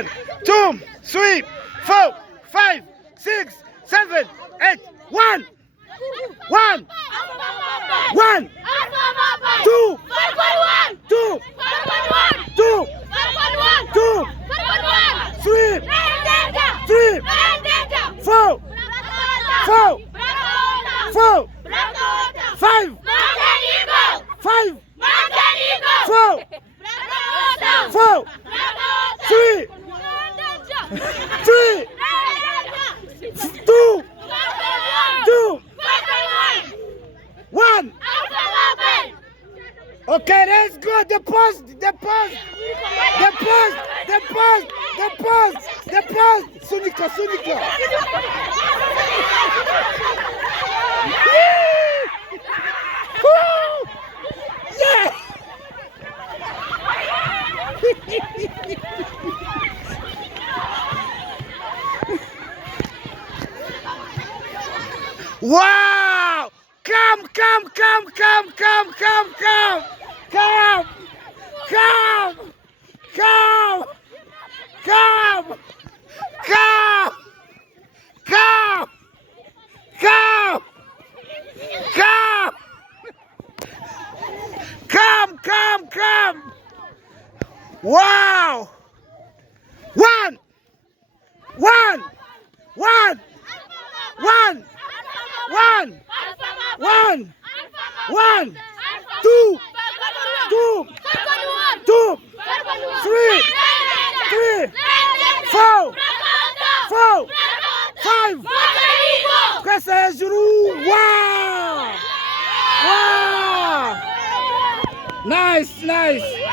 1, 2, 3, 4, 5, 6, 7, 8. 1, 1, 1, 2, 2, 2, 2, 3, 3, 4, 4, 4, 5, 5, 4, 4, 3, 3, 2, 2, 1. Okay, let's go. The post, the post, the post, the post, the post, the post. Sunika, Sunika. Yeah. Wow! Come, come, come, come, come, come, come, come, come, come, come, come, come, come, come, come, come. Wow! 1, 1, 1, 1, 1, 1, 1, 2, 2, 2, 3, 3, 4, 4, 5. Questa è Giroud. Wow! Wow! Nice, nice.